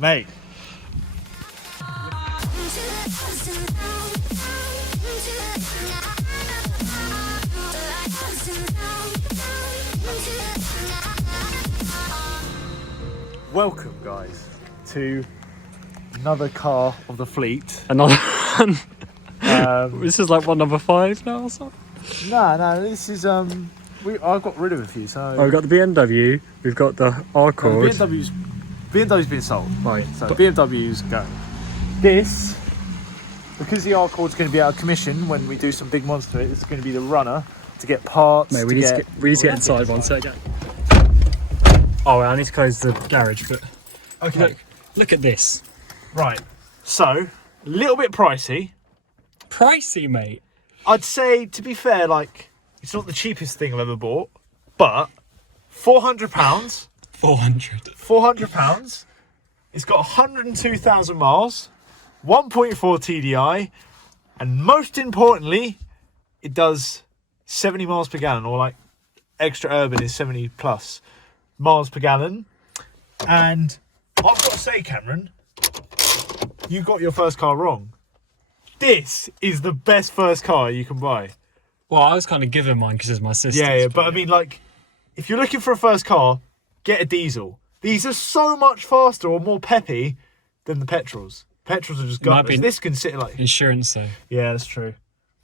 Mate. Welcome, guys, to another car of the fleet. Another one. This is like one number 5 now or something? No, this is I got rid of a few. So we've got the BMW, we've got the HudRod. BMW's been sold. Right. So BMW's going. This, because the HudRod's going to be out of commission when we do some big mods to it, this is going to be the runner to get parts. Mate, we need to get inside one second. Oh, I need to close the garage, but Okay. Look at this. Right. So, a little bit pricey. Pricey, mate. I'd say, to be fair, like, it's not the cheapest thing I've ever bought, but £400. 400. £400. It's got 102,000 miles, 1.4 TDI, and most importantly, it does 70 miles per gallon, or like extra urban is 70 plus miles per gallon. And I've got to say, Cameron, you got your first car wrong. This is the best first car you can buy. Well, I was kind of giving mine because it's my sister's. Yeah, but I mean, like, if you're looking for a first car, get a diesel. These are so much faster or more peppy than the petrols. Petrols are just gutless. This can sit like insurance, though. Yeah, that's true.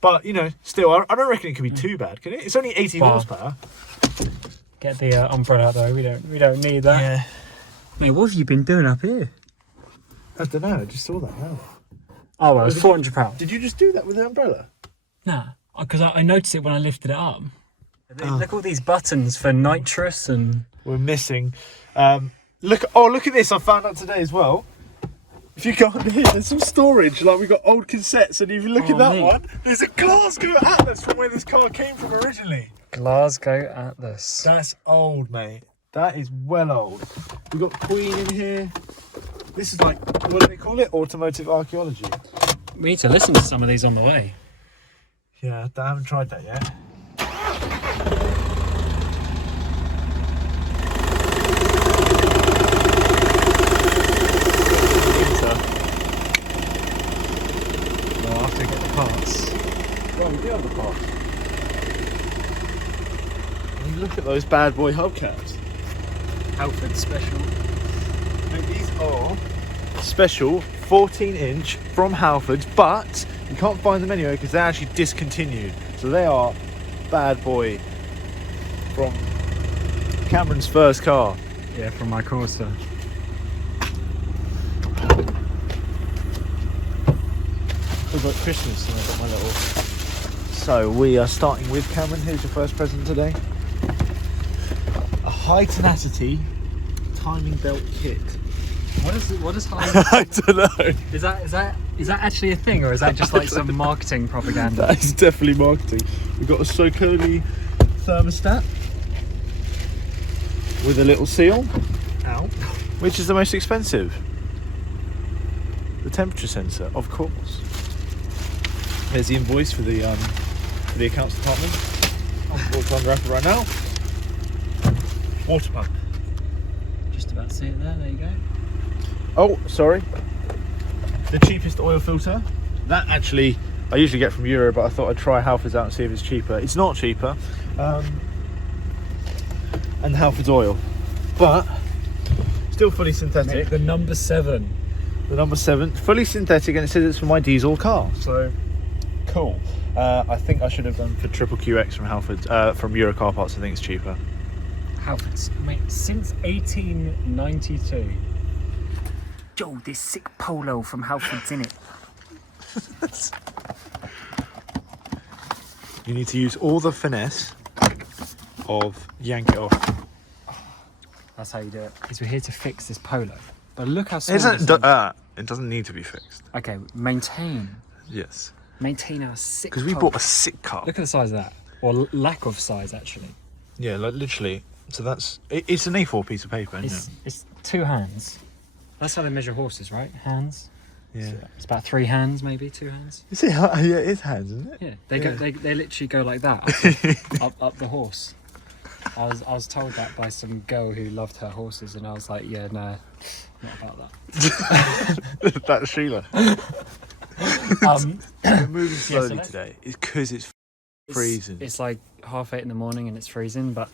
But, you know, still, I don't reckon it could be too bad, can it? It's only 80 horsepower. Get the umbrella out, though. We don't need that. Yeah. Mate, what have you been doing up here? I don't know. I just saw that now. Oh, well, it's £400. Did you just do that with the umbrella? Nah, because I noticed it when I lifted it up. Look at all these buttons for nitrous and... We're missing. Look at this. I found out today as well. If you go on here, there's some storage. Like, we've got old cassettes, and if you look at that one, there's a Glasgow Atlas from where this car came from originally. Glasgow Atlas. That's old, mate. That is well old. We've got Queen in here. This is like, what do they call it? Automotive archaeology. We need to listen to some of these on the way. Yeah, I haven't tried that yet. I'll have to get the parts. Well, we do have the parts. And look at those bad boy hubcaps. Halford special. And these are special 14-inch from Halfords, but you can't find them anywhere because they're actually discontinued. So they are bad boy from Cameron's first car. Yeah, from my Corsa. Feels like Christmas, and I've got my little. So we are starting with Cameron. Here's your first present today. A high tenacity timing belt kit. What is high? I don't know. Is that actually a thing, or is that just like some marketing propaganda? That is definitely marketing. We've got a Socoli thermostat with a little seal. Ow. Which is the most expensive? The temperature sensor, of course. There's the invoice for the accounts department. We'll try and wrap it right now. Water pump. Just about to see it there. There you go. Oh, sorry. The cheapest oil filter. That actually, I usually get from Euro, but I thought I'd try Halfords out and see if it's cheaper. It's not cheaper. And Halfords oil. But, still fully synthetic. Mate, the number 7. The number 7. Fully synthetic, and it says it's for my diesel car. So, cool. I think I should have done for triple QX from Halfords. From Euro Car Parts, I think it's cheaper. Halfords, mate, since 1892. Yo, this sick Polo from Halfords in it. You need to use all the finesse of yank it off. That's how you do it. Because we're here to fix this Polo. But look how small It doesn't need to be fixed. Okay, maintain. Yes. Maintain our sick Because we Polo. bought a sick car. Look at the size of that. Or lack of size, actually. Yeah, like literally. So that's... It's an A4 piece of paper, isn't it? It's 2 hands. That's how they measure horses, right? Hands. Yeah. So it's about 3 hands, maybe 2 hands. Is it? Yeah, it is hands, isn't it? Yeah. They literally go like that up the horse. I was told that by some girl who loved her horses, and I was like, yeah, no, not about that. That's Sheila. We're moving slowly today. It's because it's freezing. It's like 8:30 in the morning and it's freezing, but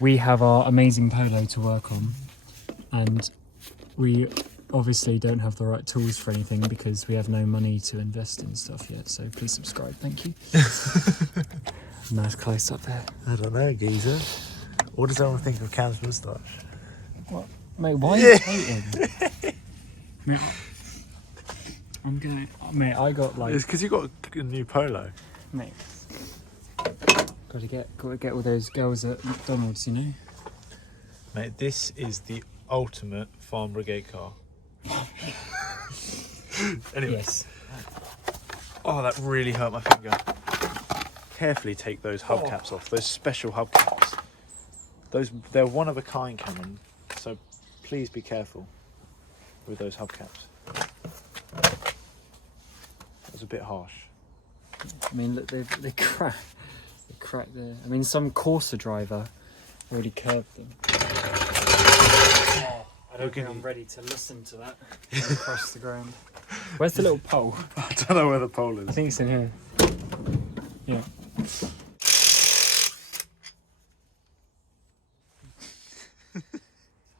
we have our amazing Polo to work on, and we obviously don't have the right tools for anything because we have no money to invest in stuff yet. So please subscribe, thank you. Nice close up there. I don't know, geezer. What does everyone think of Cam's moustache? What, mate? Why are you hating? Mate, I'm gonna. Mate, I got like. It's because you got a new Polo. Mate, gotta get all those girls at McDonald's, you know. Mate, this is the ultimate farm brigade car. Anyway. Yes. Oh, that really hurt my finger. Carefully take those hubcaps off. Those special hubcaps. They're one of a kind, Cameron. So please be careful with those hubcaps. That was a bit harsh. I mean, look, they cracked there. I mean, some Corsa driver already curved them. I don't think I'm ready to listen to that across the ground. Where's the little pole? I don't know where the pole is. I think it's in here. Yeah.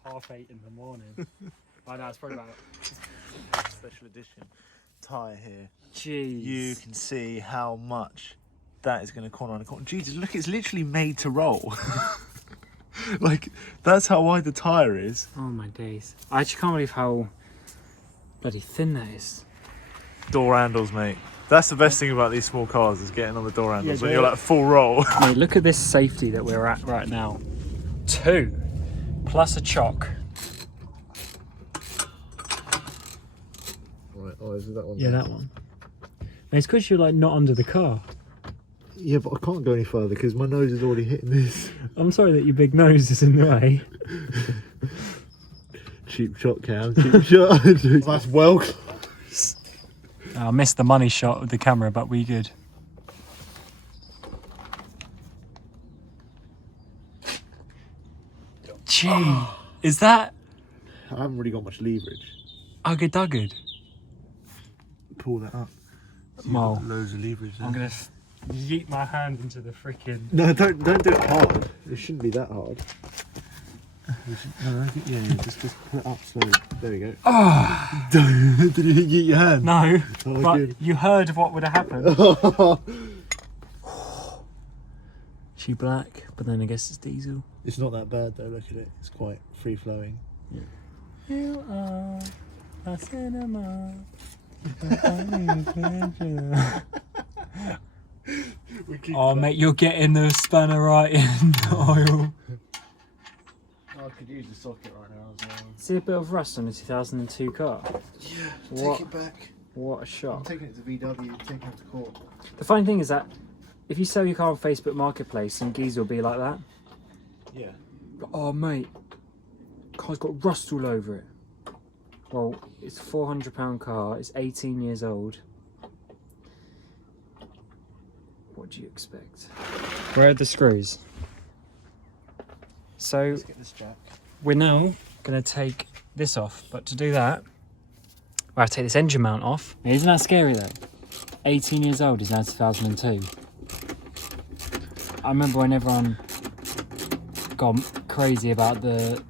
8:30 in the morning. I know, it's probably about Special edition tyre here. Jeez. You can see how much that is going to corner on a corner. Jesus, look, it's literally made to roll. Like, that's how wide the tyre is. Oh my days. I actually can't believe how bloody thin that is. Door handles, mate. That's the best thing about these small cars, is getting on the door handles when Yeah, you're like full roll. Mate, look at this safety that we're at right now. 2 plus a chock. Right, oh, is it that one? Yeah, that one. Mate, it's because you're like not under the car. Yeah, but I can't go any further because my nose is already hitting this. I'm sorry that your big nose is in the way. Cheap shot, Cam. Cheap shot. That's well close. I missed the money shot with the camera, but we good. Gee, is that I haven't really got much leverage. Ugga-dugged? Pull that up. Well, Loads of leverage there. I'm gonna yeet my hand into the freaking. No, don't do it hard. It shouldn't be that hard. Just put it up slowly. There we go. Oh. Did you yeet your hand? No, Oh, but good. you heard of what would have happened. She black, but then I guess it's diesel. It's not that bad though, look at it. It's quite free flowing. Yeah. You are a cinema. Oh mate, you're getting the spanner right in oil. I could use the socket right now as well. See a bit of rust on a 2002 car? Yeah, What? take it back. What a I'm shock. taking it to VW, taking it to court. The funny thing is that if you sell your car on Facebook Marketplace, some geezer will be like that. Yeah. Oh mate, car's got rust all over it. Well, it's a £400 car, it's 18 years old. What do you expect? Where are the screws? So Let's get this jack. we're now going to take this off, but to do that, we have to take this engine mount off. Now, isn't that scary though? 18 years old is now 2002. I remember when everyone got crazy about the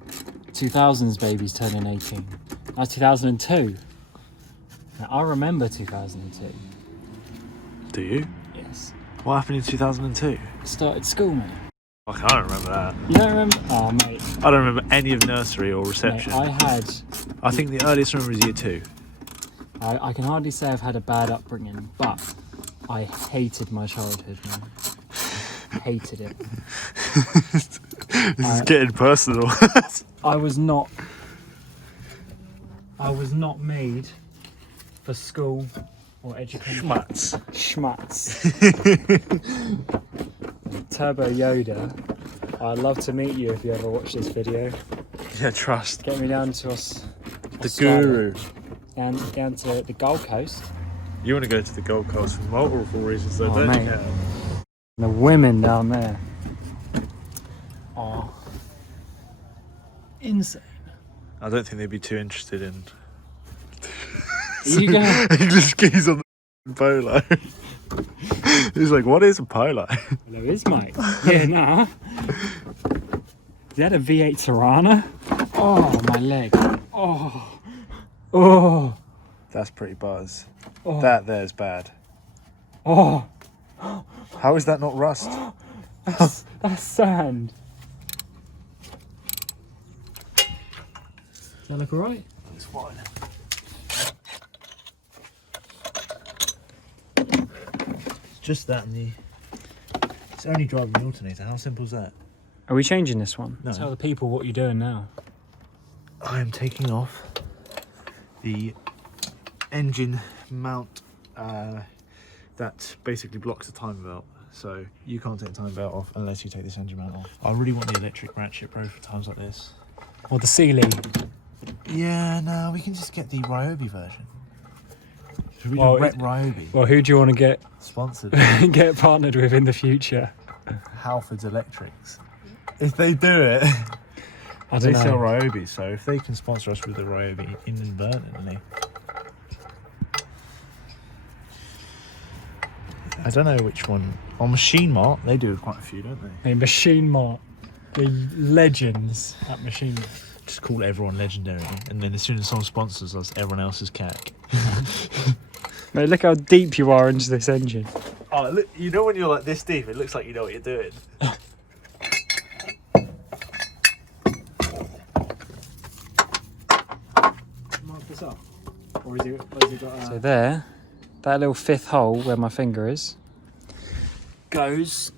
2000s babies turning 18. That's 2002. Now, I remember 2002. Do you? Yes. What happened in 2002? I started school, mate. I can't remember that. You don't remember? Oh, mate. I don't remember any of nursery or Mate, reception. I think the earliest I remember is year 2. I can hardly say I've had a bad upbringing, but I hated my childhood, man. Hated it. This is getting personal. I was not made for school or education. Schmutz. Turbo Yoda. I'd love to meet you if you ever watch this video. Yeah, trust. Get me down to us. The guru. Down to the Gold Coast. You want to go to the Gold Coast for multiple reasons, though, Oh, don't mate. you? Cam? The women down there. insane. I don't think they'd be too interested in You gonna... English skis on the Polo. He's like, what is a Polo? There is, mate. Yeah, nah. Is that a V8 Tirana? Oh, my leg. Oh. Oh. That's pretty buzz. Oh. That there's bad. Oh. How is that not rust? That's sand. Does that look alright? It's fine. It's just that and the... It's only driving the alternator. How simple is that? Are we changing this one? No. Tell the people what you're doing now. I am taking off the engine mount that basically blocks the time belt. So you can't take the time belt off unless you take this engine mount off. I really want the electric ratchet pro for times like this. Or the ceiling. Yeah, no, we can just get the Ryobi version. Should we Well, do Rep Ryobi? Well, who do you want to get Sponsored. get partnered with in the future? Halfords Electrics. If they do it, I they don't sell know. Ryobi, so if they can sponsor us with the Ryobi inadvertently. I don't know which one. On Machine Mart, they do quite a few, don't they? Hey, Machine Mart. The legends at Machine Mart. Just call everyone legendary, and then as soon as someone sponsors us, everyone else is cack. Mate, look how deep you are into this engine. Oh, look, you know when you're like this deep, it looks like you know what you're doing. Mark this up. Or is it got So there, that little fifth hole where my finger is, goes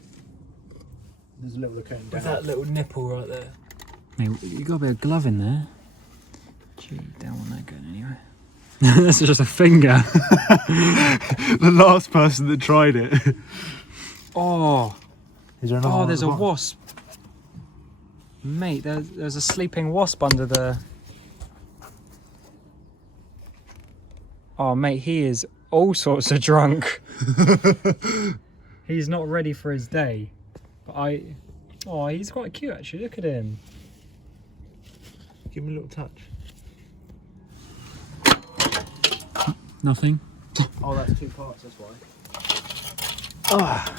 There's a little look down. with that little nipple right there. Mate, you got a bit of glove in there. Gee, don't want that going anywhere. That's just a finger. The last person that tried it. Oh, Is there another one at there's the a bottom? wasp. Mate, there's a sleeping wasp under the... Oh, mate, he is all sorts of drunk. He's not ready for his day. But Oh, he's quite cute, actually. Look at him. Give me a little touch. Nothing. Oh, that's 2 parts, that's why. Ah.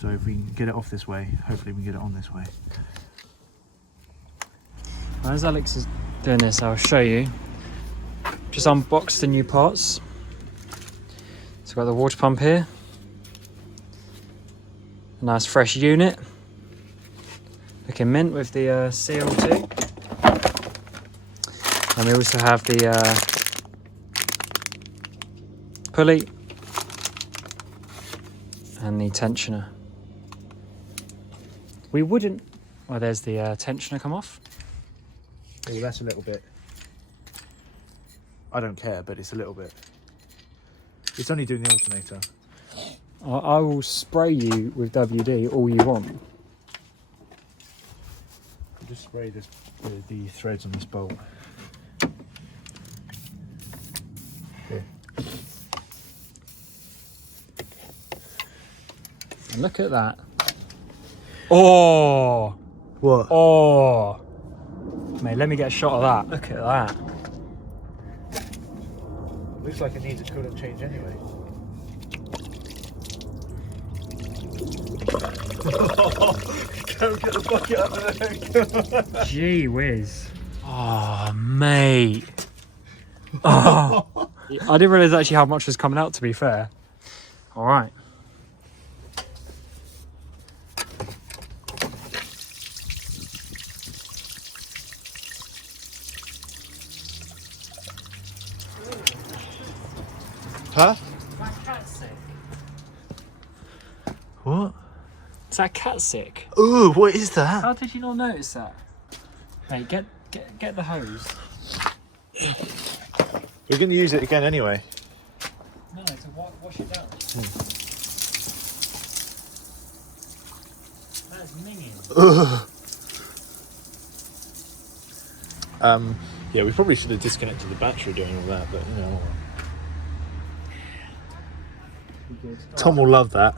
So if we can get it off this way, hopefully we can get it on this way. As Alex is doing this, I'll show you. Just unboxed the new parts. So we've got the water pump here. A nice fresh unit. Looking mint with the CO2. And we also have the pulley and the tensioner. We wouldn't... Well, there's the tensioner come off. Oh, that's a little bit. I don't care, but it's a little bit. It's only doing the alternator. I will spray you with WD all you want. I'll just spray the threads on this bolt. Here. And look at that. Oh! What? Oh! Mate, let me get a shot of that. Look at that. Looks like it needs a coolant change anyway. Go get the bucket under there. Gee whiz. Oh, mate. Oh. I didn't realise actually how much was coming out, to be fair. Alright. Huh? That cat sick. What? Is that cat sick? Ooh, what is that? How did you not notice that? Mate, get the hose. We're going to use it again anyway. No, to wash it down. That's minging. Yeah, we probably should have disconnected the battery doing all that, but you know. Tom will love that.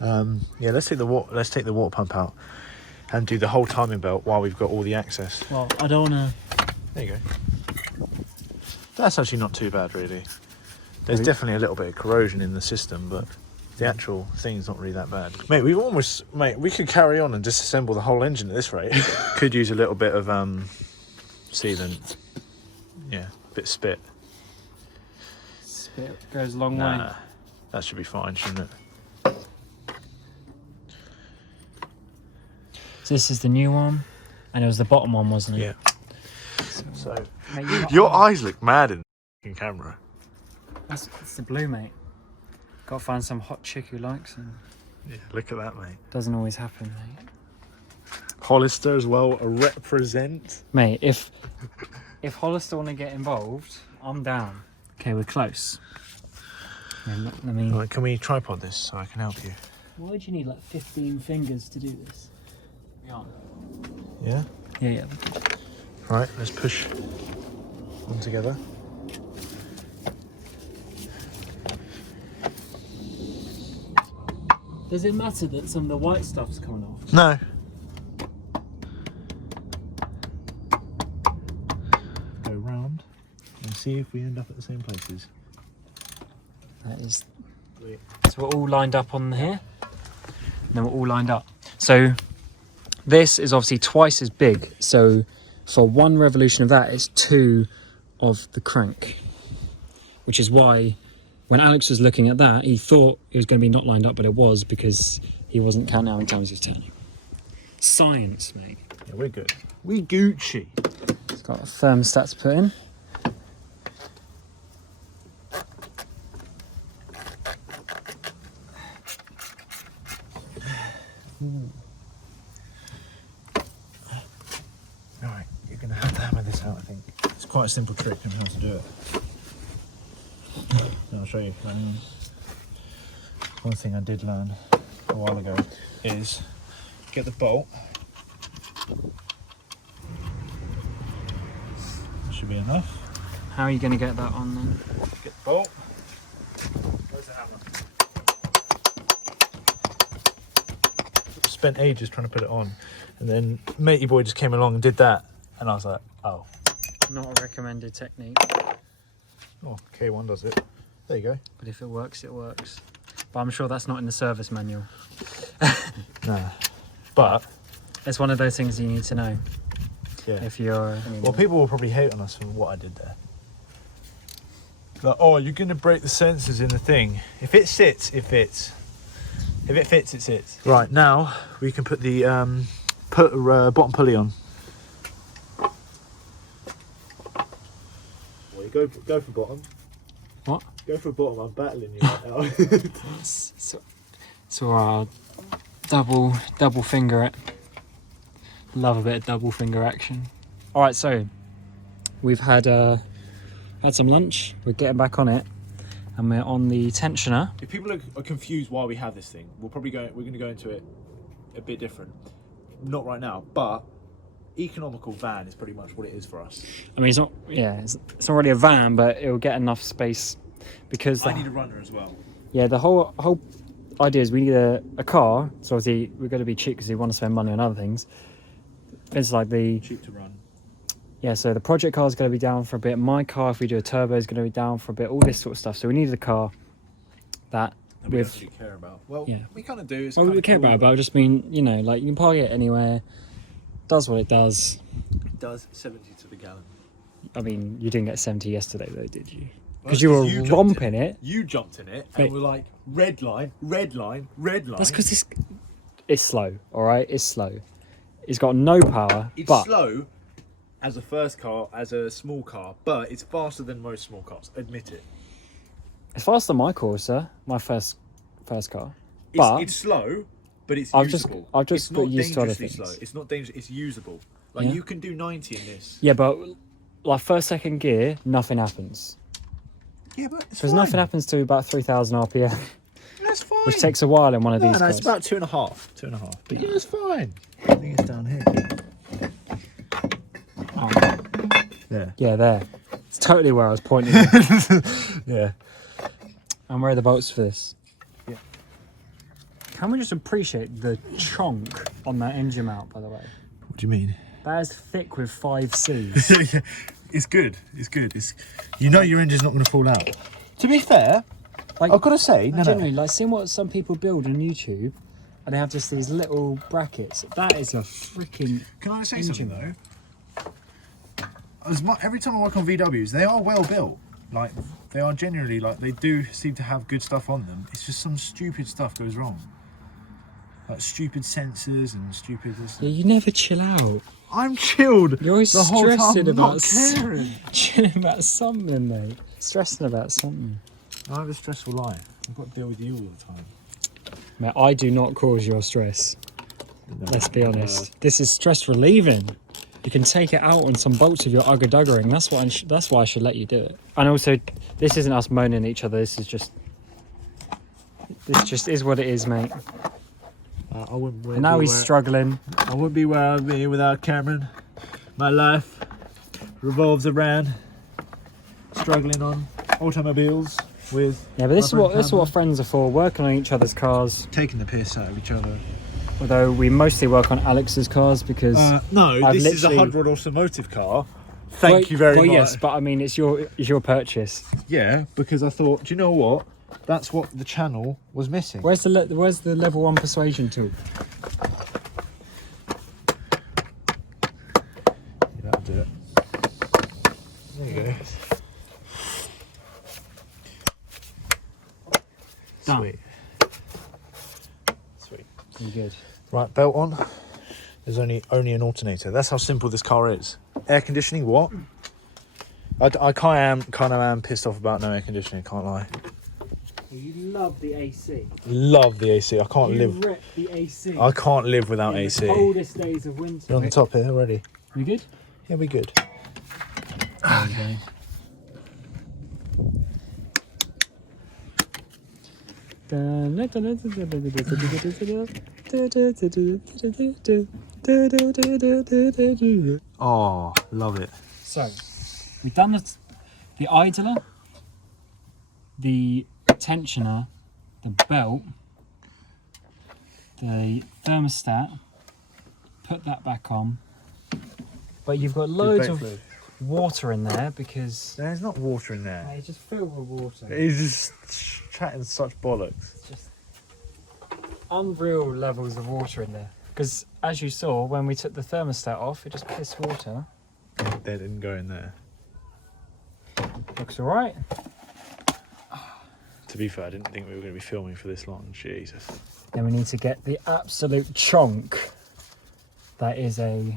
Yeah, let's take the water pump out. and do the whole timing belt while we've got all the access. Well, I don't want There you go. That's actually not too bad, really. There's definitely a little bit of corrosion in the system, but the actual thing's not really that bad. Mate, we could carry on and disassemble the whole engine at this rate. Could use a little bit of sealant. Yeah, a bit of spit. Spit goes a long way. That should be fine, shouldn't it? So this is the new one, and it was the bottom one, wasn't it? Yeah. So mate, your eyes look mad in the camera. It's the blue, mate. Got to find some hot chick who likes it. Yeah, look at that, mate. Doesn't always happen, mate. Hollister as well, a represent. Mate, if Hollister want to get involved, I'm down. Okay, we're close. Let me... Right, can we tripod this so I can help you? Why do you need like 15 fingers to do this? Yeah? Yeah. Right, let's push them together. Does it matter that some of the white stuff's coming off? No. Go round and see if we end up at the same places. That is... So we're all lined up on here. And then we're all lined up. So this is obviously twice as big. So for one revolution of that, it's 2 of the crank. Which is why when Alex was looking at that, he thought it was going to be not lined up, but it was because he wasn't counting how many times he was turning. Science, mate. Yeah, we're good. We Gucci. It's got a thermostat to put in. Alright, you're going to have to hammer this out, I think. It's quite a simple trick on how to do it. I'll show you. One thing I did learn a while ago is get the bolt. That should be enough. How are you going to get that on then? Get the bolt. Where's the hammer? Spent ages trying to put it on, and then matey boy just came along and did that, and I was like, oh. Not a recommended technique. Oh, K1 does it. There you go. But if it works, it works. But I'm sure that's not in the service manual. Nah. But it's one of those things you need to know. yeah. If you're... Well, people will probably hate on us for what I did there. Like, oh, you're going to break the sensors in the thing. If it sits, it fits. If it fits, it sits. Right, now we can put the bottom pulley on. Well, you go for bottom. What? Go for bottom, I'm battling you right now. So I'll double finger it. Love a bit of double finger action. All right, so we've had some lunch. We're getting back on it, and we're on the tensioner. If people are confused why we have this thing, we're going to go into it a bit different. Not right now, but economical van is pretty much what it is for us. I mean, it's not really a van, but it'll get enough space because I need a runner as well. Yeah, the whole idea is we need a car. So obviously we're going to be cheap because we want to spend money on other things. It's like the cheap to run. Yeah, so the project car is going to be down for a bit. My car, if we do a turbo, is going to be down for a bit. All this sort of stuff. So we needed a car that we actually care about. Well, yeah, we kind of do. We care about it, but I just mean, you know, like you can park it anywhere. Does what it does. It does 70 to the gallon. I mean, you didn't get 70 yesterday, though, did you? Because you were romping it. You jumped in it, and we're like, red line, red line, red line. That's because it's slow, all right? It's slow. It's got no power. It's slow as a first car, as a small car, but it's faster than most small cars. Admit it. It's faster than my Corsa, my first car. It's slow, but it's usable. I've just got used to other things. Slow. It's not dangerous. It's usable. Like you can do 90 in this. Yeah, but like first, second gear, nothing happens. Yeah, but it's because nothing happens to about 3,000 RPM. That's fine. Which takes a while in one of these. No, it's about 2.5. 2.5. But yeah, it's fine. I think it's down here. Oh. Yeah. Yeah, there. It's totally where I was pointing. Yeah. And where are the bolts for this? Yeah. Can we just appreciate the chonk on that engine mount, by the way? What do you mean? That is thick with 5 Cs. Yeah, it's good. It's good. You know your engine's not going to fall out. To be fair, Like, I've got to say, generally, like seeing what some people build on YouTube, and they have just these little brackets. That is a freaking. Can I say engine something though? Every time I work on VWs, they are well built. Like they are genuinely like they do seem to have good stuff on them. It's just some stupid stuff goes wrong. Like stupid sensors and stupid this. Yeah, you never chill out. I'm chilled. You're always the whole stressing time, about not caring. chilling about something, mate. Stressing about something. I have a stressful life. I've got to deal with you all the time. Mate, I do not cause your stress. No, Let's be honest. This is stress relieving. You can take it out on some bolts of your ugger-duggering. That's why I should let you do it. And also, this isn't us moaning at each other. This just is what it is, mate. I wouldn't. And now he's struggling. I wouldn't be where I'd be without Cameron. My life revolves around struggling on automobiles with. Yeah, but this is what friends are for. Working on each other's cars. Taking the piss out of each other. Although we mostly work on Alex's cars because no, I've this is a literally- HudRod automotive car. Thank you very much. Yes, but I mean it's your purchase. Yeah, because I thought, do you know what? That's what the channel was missing. Where's the level 1 persuasion tool? Yeah, that'll do it. There you go. Done. Sweet. Sweet. You're good. Right, belt on. There's only an alternator. That's how simple this car is. Air conditioning, what? I kind of am pissed off about no air conditioning, can't lie. You love the AC. Love the AC. I can't live. Rep the AC. I can't live without in AC. the coldest days of winter. You're on the top here already. You good? Yeah, we're good. There you go. Oh, love it. So, we've done the idler, the tensioner, the belt, the thermostat, put that back on. But you've got loads of water in there because There's not water in there. it's just filled with water. He's just chatting such bollocks. It's just unreal levels of water in there. Because as you saw, when we took the thermostat off, it just pissed water. They didn't go in there. Looks alright. To be fair, I didn't think we were going to be filming for this long. Jesus. Then we need to get the absolute chonk. That is a...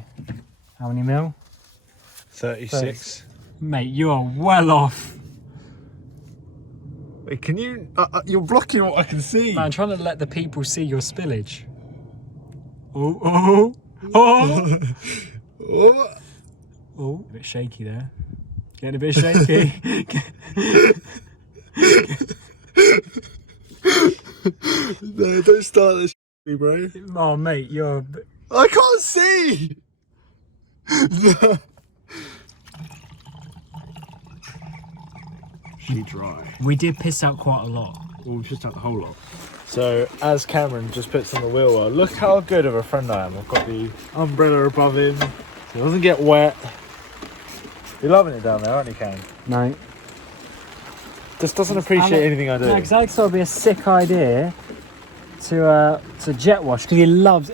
how many mil? 36. Mate, you are well off. Wait, can you... you're blocking what I can see. Man, I'm trying to let the people see your spillage. Oh, oh, oh. Oh. Oh, a bit shaky there. Getting a bit shaky. No, don't start this, bro. Oh, mate, you're... I can't see. She dry. We did piss out quite a lot. Well, we pissed out the whole lot. So, as Cameron just puts on the wheel well, look how good of a friend I am. I've got the umbrella above him, so it doesn't get wet. You're loving it down there, aren't you, Cam? No. Just doesn't appreciate anything I do. No, because Alex thought it'd be a sick idea to jet wash because he loves.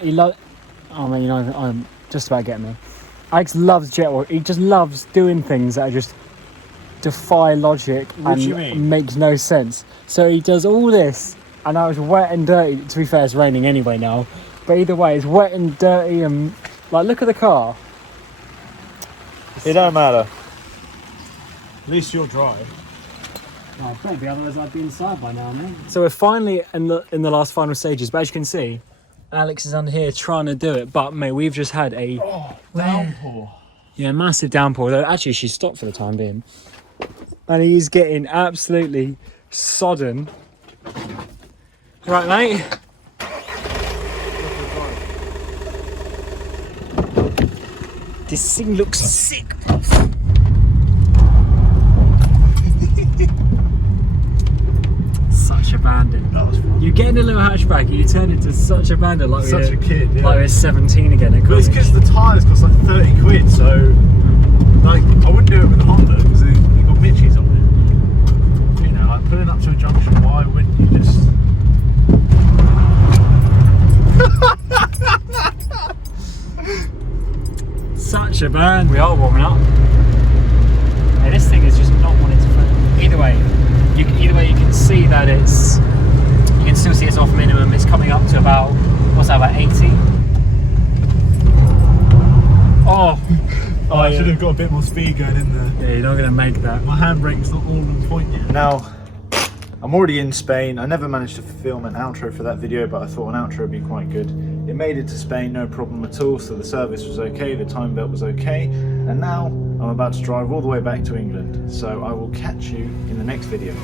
Oh man, you know, I'm just about getting me. Alex loves jet wash. He just loves doing things that are just defy logic What do you mean? and makes no sense. So he does all this, and now it's wet and dirty. To be fair, it's raining anyway now. But either way, it's wet and dirty, and like, look at the car. It don't matter. At least you're dry. Oh, maybe, otherwise I'd be inside by now, mate. So we're finally in the last final stages, but as you can see, Alex is under here trying to do it. But mate, we've just had a Downpour. yeah, massive downpour. Though actually, she stopped for the time being, and he's getting absolutely sodden. Right, mate. This thing looks sick. Such a bandit. That was fun. You get in a little hatchback and you turn into such a bandit, like Such a kid, yeah. like we're 17 again at But it's college. because the tyres cost like 30 quid, so like I wouldn't do it with a Honda because they got Mitchies on it. You know, like pulling up to a junction, why wouldn't you just? Such a burn. We are warming up. Hey, this thing is just not wanting to float. Either way, you can see that it's. You can still see it's off minimum. It's coming up to about, what's that, about 80? Oh, I yeah. should have got a bit more speed going in there. Yeah, you're not going to make that. My handbrake's not all on point yet. Now, I'm already in Spain. I never managed to film an outro for that video, but I thought an outro would be quite good. It made it to Spain, no problem at all, so the service was okay, the time belt was okay, and now I'm about to drive all the way back to England. So I will catch you in the next video.